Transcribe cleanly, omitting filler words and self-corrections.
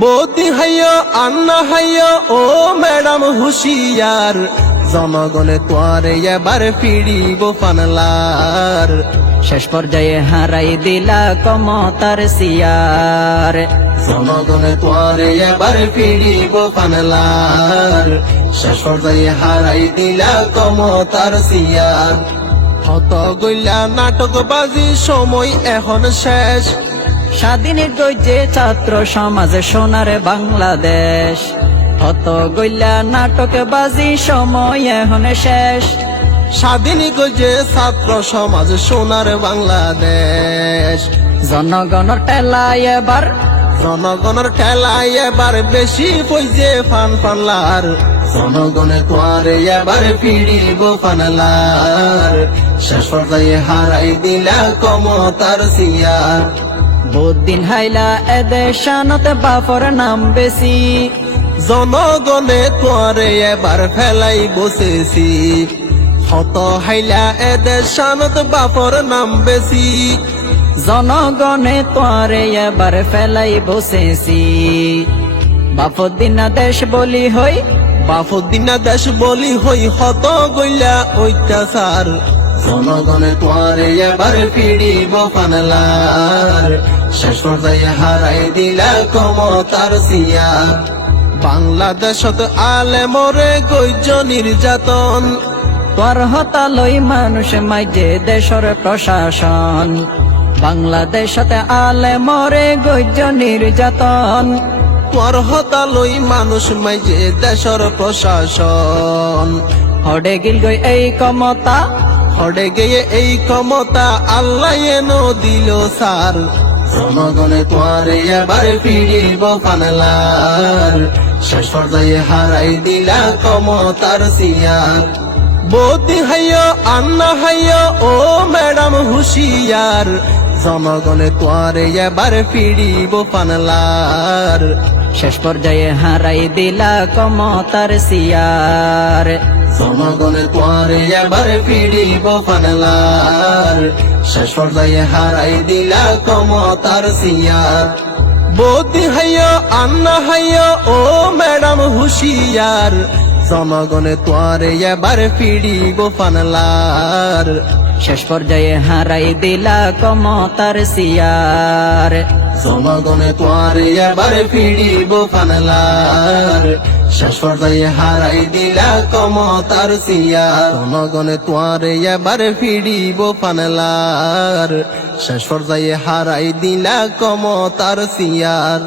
বৌদি হাইয় আন্না হাইয় ও ম্যাডাম হুশিয়ার, জনগণে তোয়ারে এবার ফিরিব ফানলার। শেষ পর্যায়ে হারাই দিলা ক্ষমতার সিয়ার, জনগণে তোয়ারে এবার ফিরিব ফানলার। শেষ পর্যায়ে হারাই দিলা ক্ষমতার সিয়ার। হত গইলা নাটকবাজি সময় এখন শেষ, স্বাধীনের গইজে ছাত্র সমাজ সোনার বাংলাদেশ। হত গইলা নাটকবাজি সময় এখন শেষ, স্বাধীন গজে ছাত্র সমাজ সোনার বাংলাদেশ। জনগণের টেলায় এবার, জনগণের ঠেলায় এবার বেশি পয়সে ফান ফানলার। জনগণে তোয়ারে এবার ফিরিব ফানলার। শেষ পর্যায়ে হারাই দিলা ক্ষমতার সিয়ার। বুদ্দিন হাইলা এদের শানত বাফর নাম বেশি, জনগণে তোয়ারে এবার ফেলাই বসেছি। হত হাইলা এদের শানত বাপর নাম বেশি। জনগণে তোরে এবার ফেলাই বসেছি। বাফুদ্দিনা দেশ বলি হই, বাফুদ্দিনা দেশ বলি হই হত গইলা অত্যাচার। জনগণে তোয়ারে এবার ফিরিব ফানলার। শেষ পর্যায়ে হারাই দিলা ক্ষমতার সিয়ার। বাংলাদেশত আলেমরে গইজ নির্যাতন, তোর হতালই মানুষ মাইজে দেশর প্রশাসন। বাংলাদেশতে আলে মরে গজ্য নির্যাতন, তোর হতালই মানুষ মাইজে দেশর প্রশাসন। হডে গিল গই এই ক্ষমতা, হড়ে গিয়ে এই ক্ষমতা আল্লাহ এনো দিল সার। জনগণে তোয়ারে এবার ফিরিব ফানলার। শেষ পর্যায়ে হারাই দিলা ক্ষমতার সিয়ার। বৌদি হাইয় আন্না হাইয় ও ম্যাডাম হুশিয়ার, জনগণে তোয়ারে এবার ফিরিব ফানলার। শেষ পর্যায়ে হারাই দিলা ক্ষমতার সিয়ার। জনগণে তোয়ারে এবার ফিরিব ফানলার। শেষ পর্যায়ে হারাই দিলা ক্ষমতার সিয়ার। বৌদি হাইয় আন্না হাইয় ও ম্যাডাম হুশিয়ার, জনগণে তোয়ারে এবার ফিরিব ফানলার। শেষ পর্যায়ে হারাই দিলা ক্ষমতার সিয়ার। জনগণে তোয়ারে এবার ফিরিব ফানলার। শেষ পর্যায়ে হারাই দিলা ক্ষমতার সিয়ার। জনগণে তোয়ারে এবার ফিরিব ফানলার। শেষ পর্যায়ে হারাই দিলা ক্ষমতার সিয়ার।